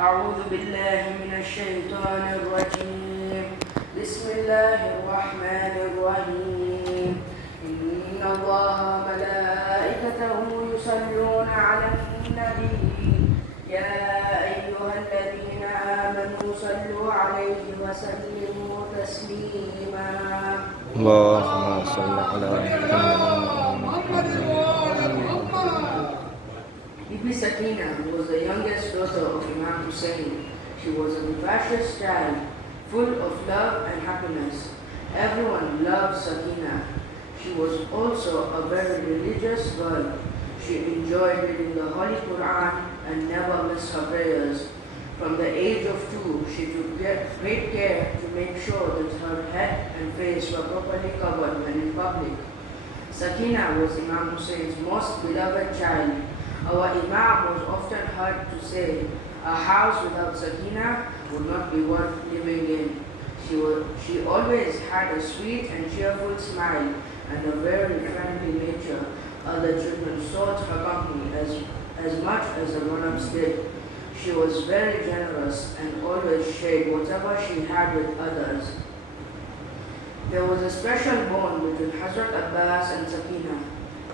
أعوذ بالله من الشيطان الرجيم بسم الله الرحمن الرحيم إن الله وملائكته يصلون على النبي يا أيها الذين آمنوا صلوا عليه وسلموا تسليما اللهم صل على محمد. Bibi Sakeenah was the youngest daughter of Imam Husayn. She was a vivacious child, full of love and happiness. Everyone loved Sakeenah. She was also a very religious girl. She enjoyed reading the Holy Quran and never missed her prayers. From the age of 2, she took great care to make sure that her head and face were properly covered when in public. Sakeenah was Imam Husayn's most beloved child. Our Imam was often heard to say, a house without Sakeenah would not be worth living in. She always had a sweet and cheerful smile and a very friendly nature. Other children sought her company as much as the grown-ups did. She was very generous and always shared whatever she had with others. There was a special bond between Hazrat Abbas and Sakeenah.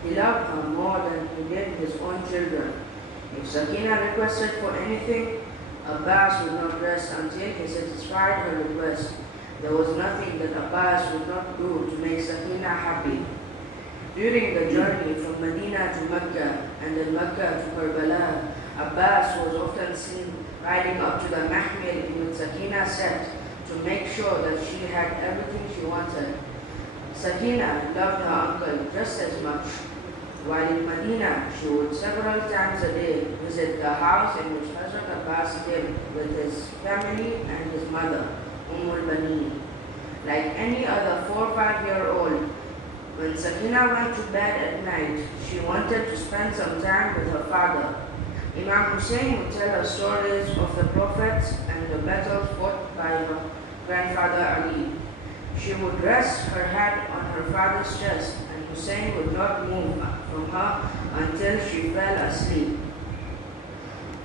He loved her more than he did his own children. If Sakeenah requested for anything, Abbas would not rest until he satisfied her request. There was nothing that Abbas would not do to make Sakeenah happy. During the journey from Medina to Mecca and then Mecca to Karbala, Abbas was often seen riding up to the Mahmil in which Sakeenah sat to make sure that she had everything she wanted. Sakeenah loved her uncle just as much. While in Medina, she would several times a day visit the house in which Hazrat Abbas lived with his family and his mother, Al-Baneen. Like any other 4 or 5-year-old, when Sakeenah went to bed at night, she wanted to spend some time with her father. Imam Husayn would tell her stories of the prophets and the battles fought by her grandfather Ali. She would rest her head on her father's chest, and Husayn would not move from her until she fell asleep.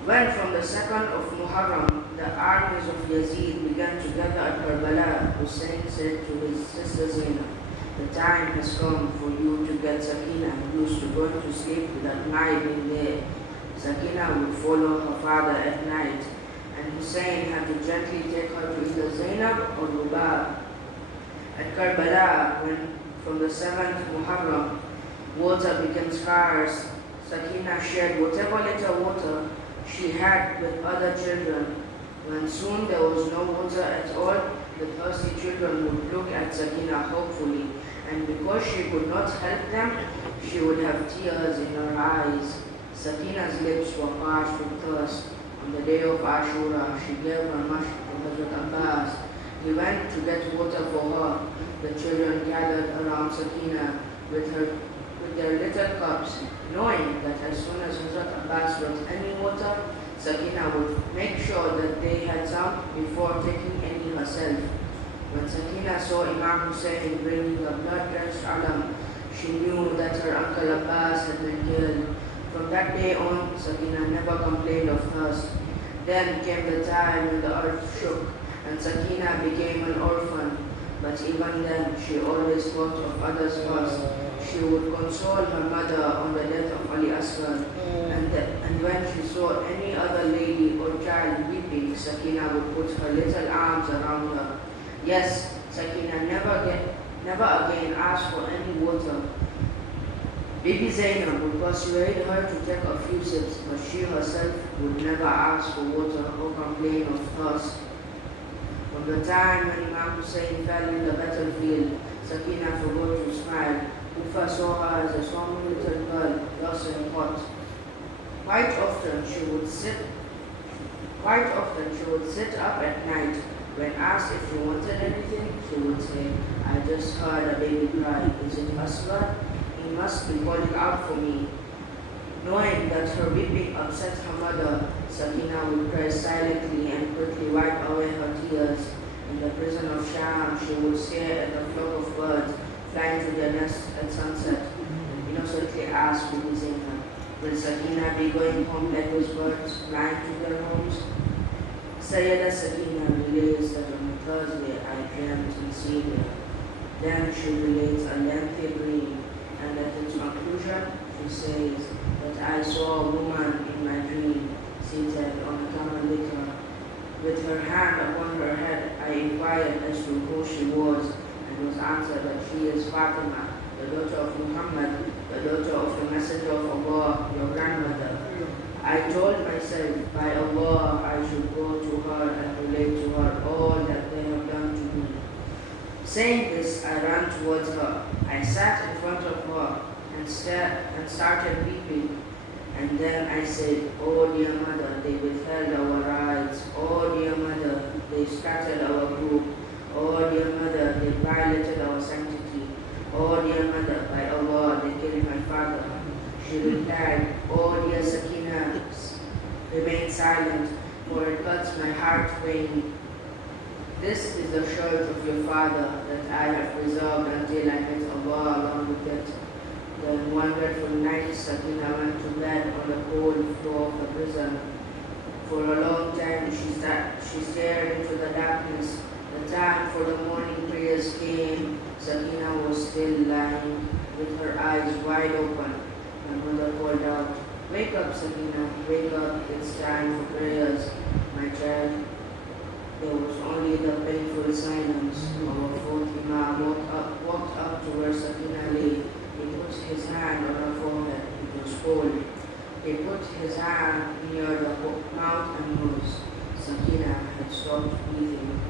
When from the 2nd of Muharram, the armies of Yazid began to gather at Karbala, Husayn said to his sister Zainab, "The time has come for you to get Sakeenah used to going to sleep without night being there." Sakeenah would follow her father at night, and Husayn had to gently take her to either Zainab or Lubab. At Karbala, when from the 7th Muharram, water became scarce, Sakeenah shared whatever little water she had with other children. When soon there was no water at all, the thirsty children would look at Sakeenah hopefully, and because she could not help them, she would have tears in her eyes. Sakeenah's lips were parched with thirst. On the day of Ashura, she gave her mush to Hazrat Abbas. He went to get water for her. The children gathered around Sakeenah with their little cups, knowing that as soon as Hazrat Abbas got any water, Sakeenah would make sure that they had some before taking any herself. When Sakeenah saw Imam Husayn bringing a blood-drenched alam, she knew that her uncle Abbas had been killed. From that day on, Sakeenah never complained of thirst. Then came the time when the earth shook and Sakeenah became an orphan. But even then, she always thought of others first. She would console her mother on the death of Ali Asghar, and when she saw any other lady or child weeping, Sakeenah would put her little arms around her. Yes, Sakeenah never again asked for any water. Bibi Zainab would persuade her to take a few sips, but she herself would never ask for water or complain of thirst. From the time when Imam Husayn fell in the battlefield, Sakeenah forgot to smile. Ufa saw her as a small little girl, lost in thought. Quite often she would sit up at night. When asked if she wanted anything, she would say, "I just heard a baby cry. Is it Asghar? He must be calling out for me." Knowing that her weeping upset her mother, Sakeenah would cry silently and quickly wipe away her tears. In the prison of Sham, she would stare at the flock of birds flying to their nests at sunset and innocently ask Bibi Zainab, "Will Sakeenah be going home like those birds flying to their homes?" Sayyidah Sakeenah relates that on a Thursday I dreamt in Syria. Then she relates a lengthy dream, and at its conclusion she says that I saw a woman in my dream seated on a camel litter. With her hand upon her head, I inquired as to who she was, and was answered that she is Fatima, the daughter of Muhammad, the daughter of the Messenger of Allah, your grandmother. I told myself, by Allah, I should go to her and relate to her all that they have done to me. Saying this, I ran towards her. I sat in front of her and started weeping. And then I said, oh dear mother, they withheld our rights. Oh dear mother, they scattered our group. Oh dear mother, they violated our sanctity. Oh dear mother, by Allah, they killed my father. She replied, oh dear Sakeenah, remain silent, for it cuts my heart pain. This is the shirt of your father that I have preserved until I met Allah along with it. Then one dreadful night, Sakeenah went to bed on the cold floor of the prison. For a long time she stared into the darkness. The time for the morning prayers came. Sakeenah was still lying with her eyes wide open. My mother called out, wake up, Sakeenah, wake up, it's time for prayers, my child. There was only the painful silence. Our fourth Imam walked up to where Sakeenah lay. He put his hand on her forehead. It was cold. He put his hand near the mouth and nose. Sakeenah had stopped breathing.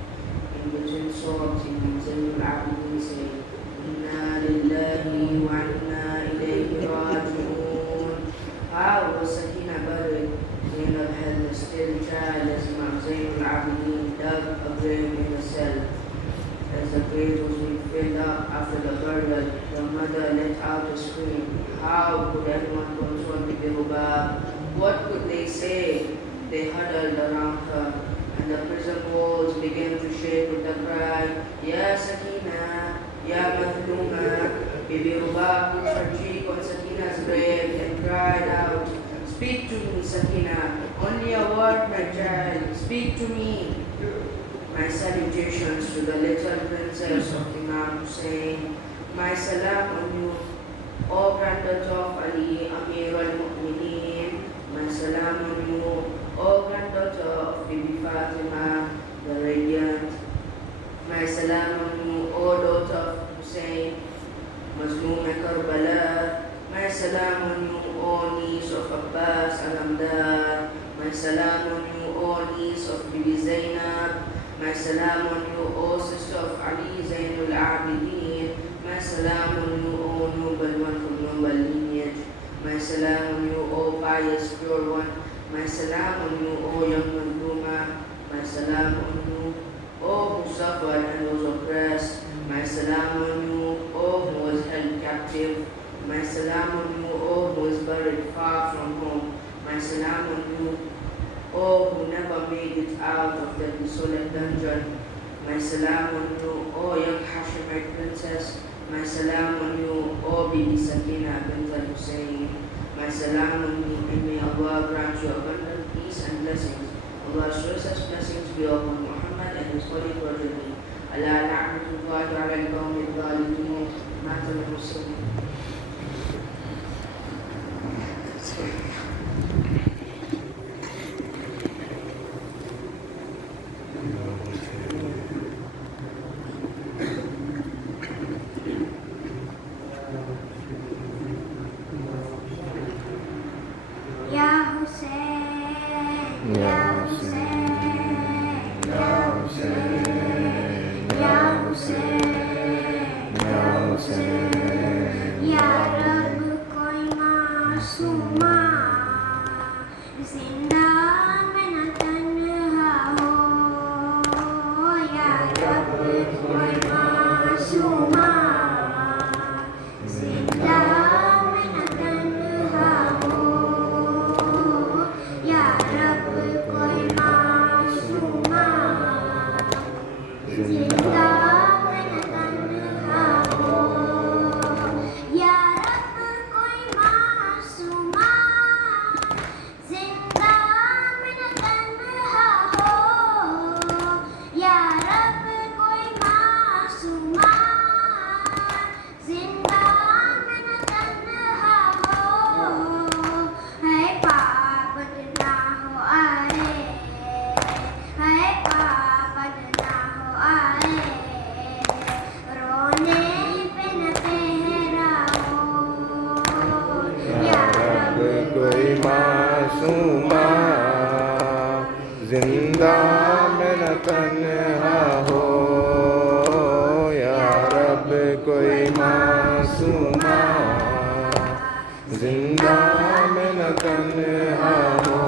In between sobs, Imam Zainul Abidin said, Inna lillahi wa inna ilayhi raji'un. How was Sakeenah buried? Zainab held the still child as Imam Zainul Abidin dug a grave in the cell. As the grave was being filled up after the burial, the mother let out a scream. How could anyone console the Birubab? What could they say? They huddled around her, and the prison walls began to shake with the cry, Ya Sakeenah, Ya Madhluma. Bibi Rubab put her cheek on Sakeenah's grave and cried out, speak to me, Sakeenah. Only a word, my child. Speak to me. My salutations to the little princess of Imam Husayn. My salam on you, O granddaughter of Ali, Amir al-Mu'mineen. My salam on you, O granddaughter of Bibi Fatima, the radiant. My salam on you, O daughter of Husayn, Mazloom Karbala. My salam on you, O niece of Abbas al-Amdar. My salam on you, O niece of Bibi Zainab. My salam on you, O sister of Ali Zainul Abidin. My salam on you, O noble one from noble lineage. My salam on you, O pious pure one. My salam on you, O young Manduma. My salam on you, O who suffered and was oppressed. My salam on you, O who was held captive. My salam on you, O who is buried far from home. My salam on you, O who never made it out of the desolate dungeon. My salam on you, O young Hashemite princess. My salam on you, O Bibi Sakeenah bint al-Husayn. My salam on you, and may Allah grant you abundant peace and blessings. Allah's choicest blessings be upon Muhammad and his holy progeny. Allah la'natullahi ala al-qawmi al-dhalimin. Matam al-Husayn. Ya Husayn, Ya Husayn, Ya Husayn, Ya Husayn. Masuma जिंदा में न तन्हा हो या रब कोई मासूमा जिंदा में न तन्हा हो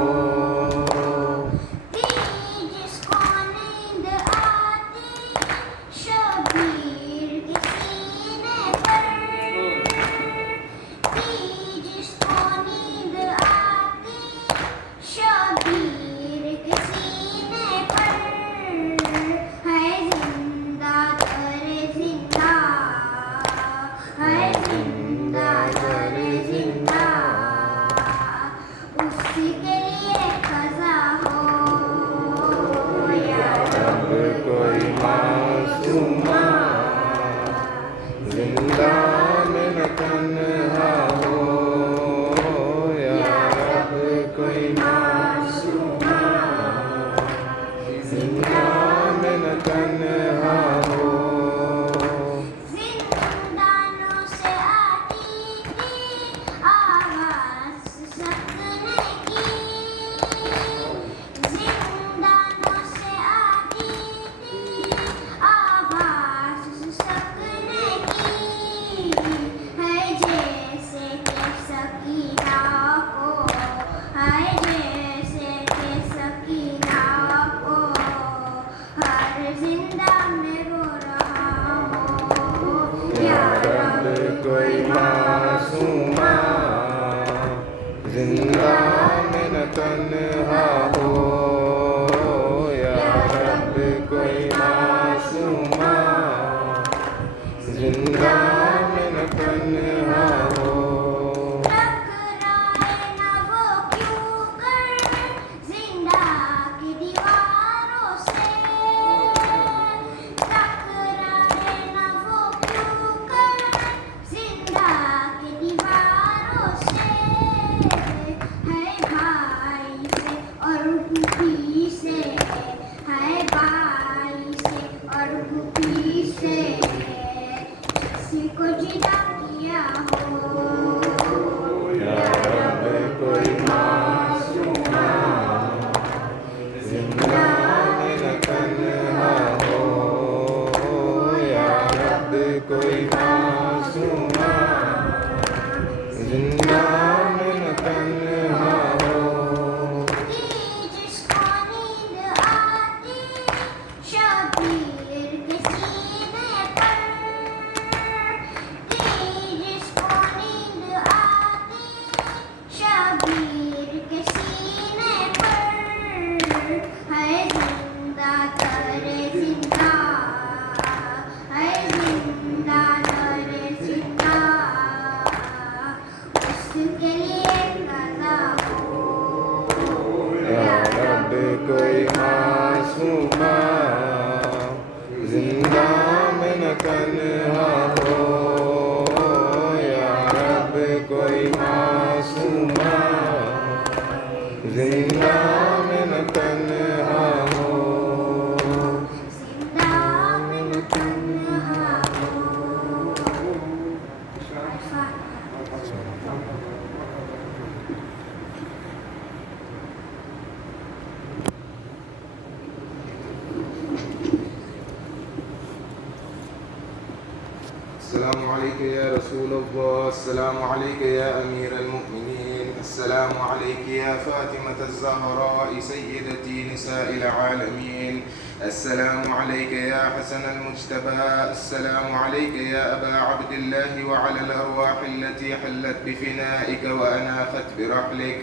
السلام عليك يا رسول الله، السلام عليك يا أمير المؤمنين، السلام عليك يا فاطمة الزهراء سيدتي نساء العالمين، السلام عليك يا حسن المجتبى، السلام عليك يا أبا عبد الله وعلى الأرواح التي حلت بفنائك وأناخت برحلك،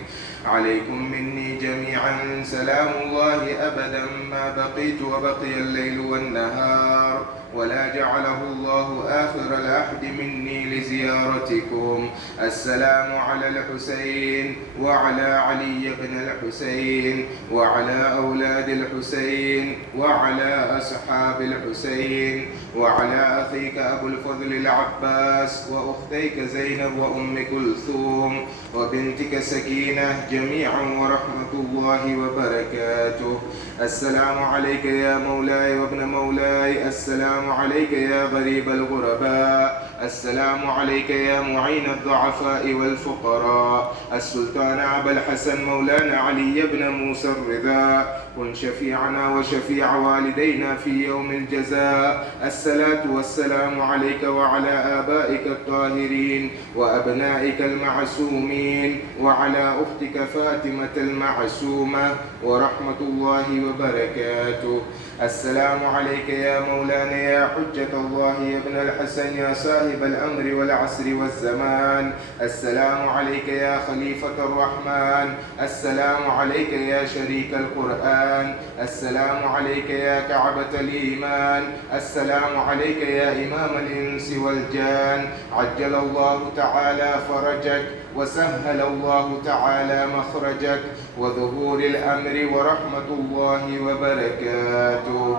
عليكم مني جميعا سلام الله أبدا ما بقيت وبقي الليل والنهار، ولا جعله الله آخر العهد مني لزيارتكم. السلام على الحسين وعلى علي بن الحسين وعلى أولاد الحسين وعلى أصحاب الحسين وعلى أخيك أبو الفضل العباس وأختيك زينب وأم كلثوم وبنتك سكينة جميعا ورحمة الله وبركاته. السلام عليك يا مولاي وابن مولاي، السلام السلام عليك يا غريب الغرباء، السلام عليك يا معين الضعفاء والفقراء، السلطان أبا الحسن مولانا علي بن موسى الرضا، كن شفيعنا وشفيع والدينا في يوم الجزاء. الصلاة والسلام عليك وعلى آبائك الطاهرين وأبنائك المعصومين وعلى أختك فاطمة المعصومة ورحمة الله وبركاته. السلام عليك يا مولانا يا حجة الله يا ابن الحسن يا صاحب الأمر والعصر والزمان. السلام عليك يا خليفة الرحمن، السلام عليك يا شريك القرآن، السلام عليك يا كعبة الإيمان، السلام عليك يا إمام الإنس والجان. عجل الله تعالى فرجك وسهل الله تعالى مخرجك وظهور الأمر ورحمة الله وبركاته.